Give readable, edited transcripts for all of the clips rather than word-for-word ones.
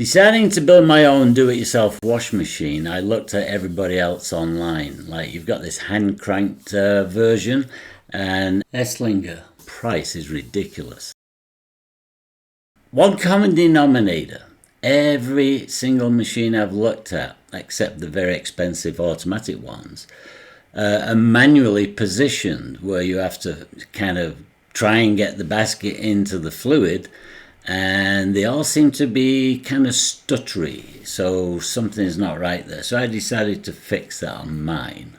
Deciding to build my own do-it-yourself wash machine, I looked at everybody else online. Like, you've got this hand-cranked version, and Esslinger price is ridiculous. One common denominator: every single machine I've looked at, except the very expensive automatic ones, are manually positioned, where you have to kind of try and get the basket into the fluid, and they all seem to be kind of stuttery, so something's not right there. So I decided to fix that on mine.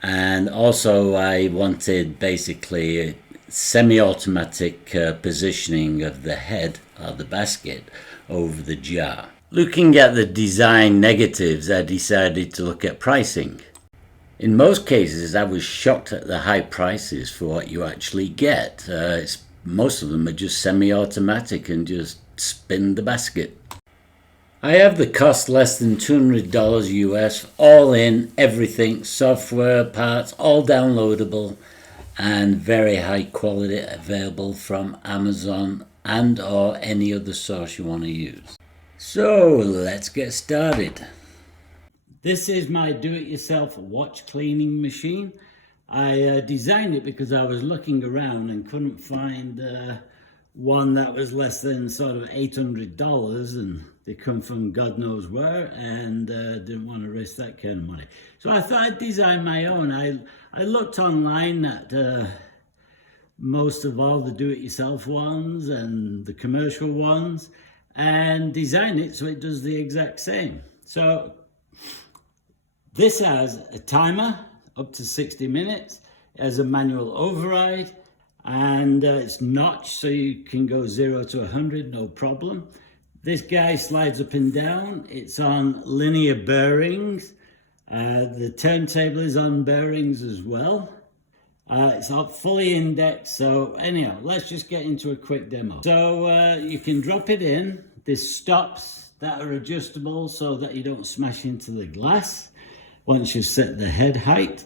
And also I wanted basically a semi-automatic positioning of the head of the basket over the jar. Looking at the design negatives, I decided to look at pricing. In most cases, I was shocked at the high prices for what you actually get. Most of them are just semi-automatic and just spin the basket. I have the cost less than $200 US, all in, everything, software, parts, all downloadable, and very high quality, available from Amazon and or any other source you want to use. So let's get started. This is my do-it-yourself watch cleaning machine. I designed it because I was looking around and couldn't find one that was less than sort of $800, and they come from God knows where, and didn't want to risk that kind of money. So I thought I'd design my own. I looked online at most of all the do-it-yourself ones and the commercial ones, and designed it so it does the exact same. So this has a timer up to 60 minutes, it has a manual override, and it's notched so you can go 0 to 100, no problem. This guy slides up and down. It's on linear bearings. The turntable is on bearings as well. It's not fully indexed, so anyhow, let's just get into a quick demo. So you can drop it in. There's stops that are adjustable so that you don't smash into the glass. Once you set the head height,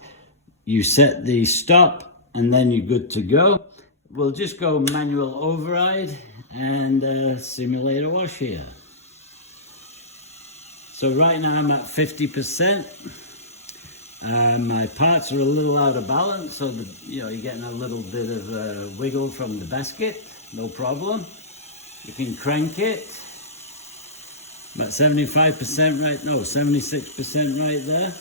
you set the stop, and then you're good to go. We'll just go manual override and simulate a wash here. So right now I'm at 50%. My parts are a little out of balance, so you're getting a little bit of wiggle from the basket, no problem. You can crank it. About 75% right, no, 76% right there.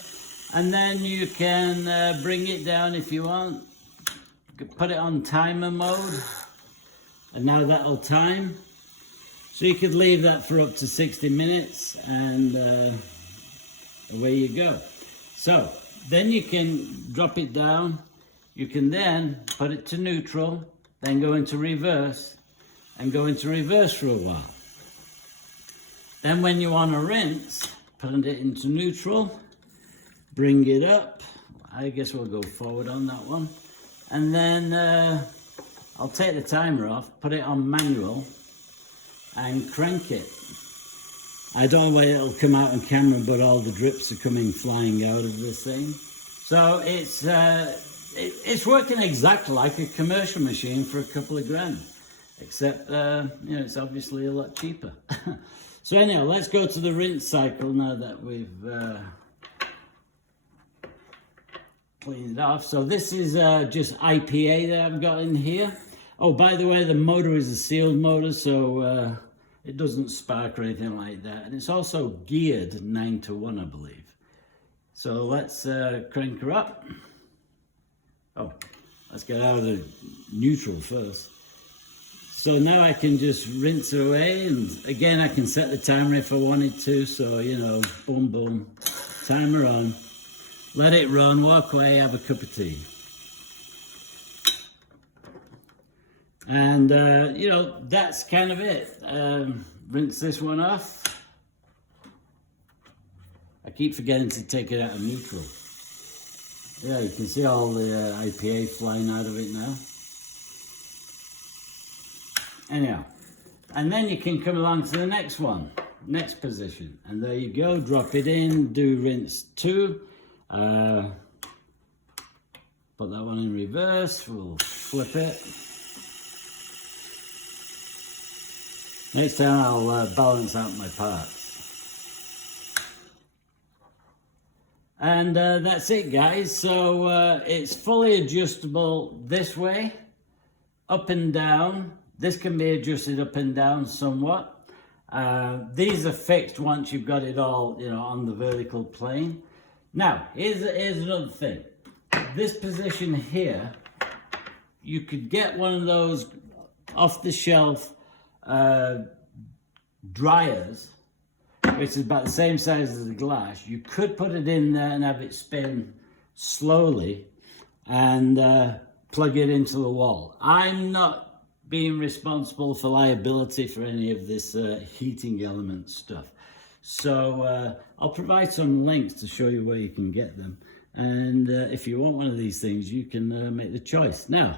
And then you can bring it down if you want. You can put it on timer mode, and now that'll time. So you could leave that for up to 60 minutes, and away you go. So then you can drop it down. You can then put it to neutral, then go into reverse, and go into reverse for a while. Then when you want to rinse, put it into neutral, bring it up. I guess we'll go forward on that one. And then I'll take the timer off, put it on manual, and crank it. I don't know whether it'll come out on camera, but all the drips are coming flying out of this thing. So it's working exactly like a commercial machine for a couple of grand, except it's obviously a lot cheaper. So anyhow, let's go to the rinse cycle now that we've cleaned it off. So this is just IPA that I've got in here. Oh, by the way, the motor is a sealed motor, so it doesn't spark or anything like that. And it's also geared 9 to 1, I believe. So let's crank her up. Oh, let's get out of the neutral first. So now I can just rinse her away, and again I can set the timer if I wanted to, so boom boom, timer on, let it run, walk away, have a cup of tea. And that's kind of it. Rinse this one off. I keep forgetting to take it out of neutral. Yeah, you can see all the IPA flying out of it now. Anyhow, and then you can come along to the next one, next position, and there you go. Drop it in, do rinse 2. Put that one in reverse. We'll flip it. Next time I'll balance out my parts. And that's it, guys. So it's fully adjustable this way, up and down. This can be adjusted up and down somewhat. These are fixed once you've got it all, you know, on the vertical plane. Now, here's another thing. This position here, you could get one of those off-the-shelf dryers, which is about the same size as the glass. You could put it in there and have it spin slowly and plug it into the wall. I'm not being responsible for liability for any of this heating element stuff. So I'll provide some links to show you where you can get them. And if you want one of these things, you can make the choice. Now,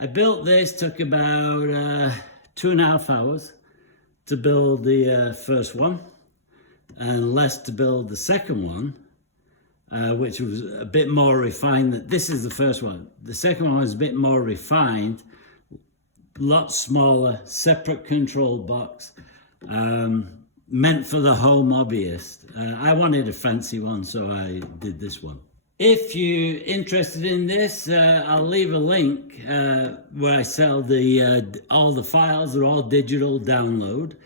I built this, took about 2.5 hours to build the first one, and less to build the second one, which was a bit more refined. This is the first one. The second one was a bit more refined, lot smaller, separate control box, meant for the home hobbyist. I wanted a fancy one, so I did this one. If you're interested in this, I'll leave a link where I sell all the files. They're all digital download.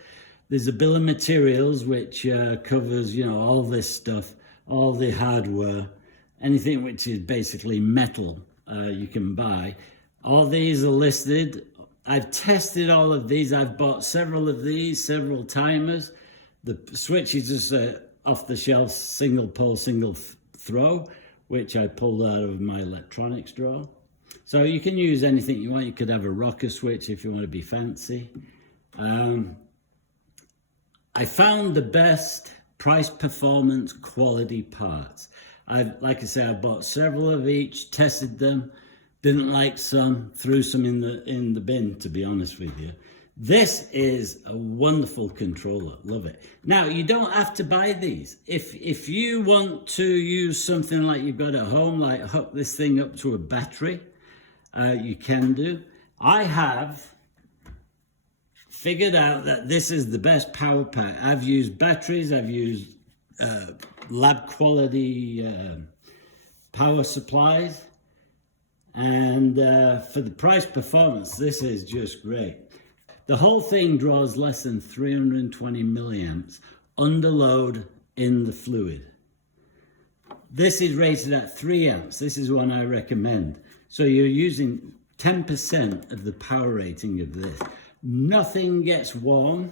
There's a bill of materials which covers, you know, all this stuff, all the hardware, anything which is basically metal you can buy. All these are listed. I've tested all of these. I've bought several of these, several timers. The switch is just off the shelf, single pull, single throw, which I pulled out of my electronics drawer. So you can use anything you want. You could have a rocker switch if you want to be fancy. I found the best price, performance, quality parts. Like I say, I bought several of each, tested them, didn't like some, threw some in the bin, to be honest with you. This is a wonderful controller, love it. Now, you don't have to buy these. If you want to use something like you've got at home, like hook this thing up to a battery, you can do. I have figured out that this is the best power pack. I've used batteries, I've used lab quality power supplies, and for the price performance, this is just great. The whole thing draws less than 320 milliamps under load in the fluid. This is rated at 3 amps. This is one I recommend. So you're using 10% of the power rating of this. Nothing gets warm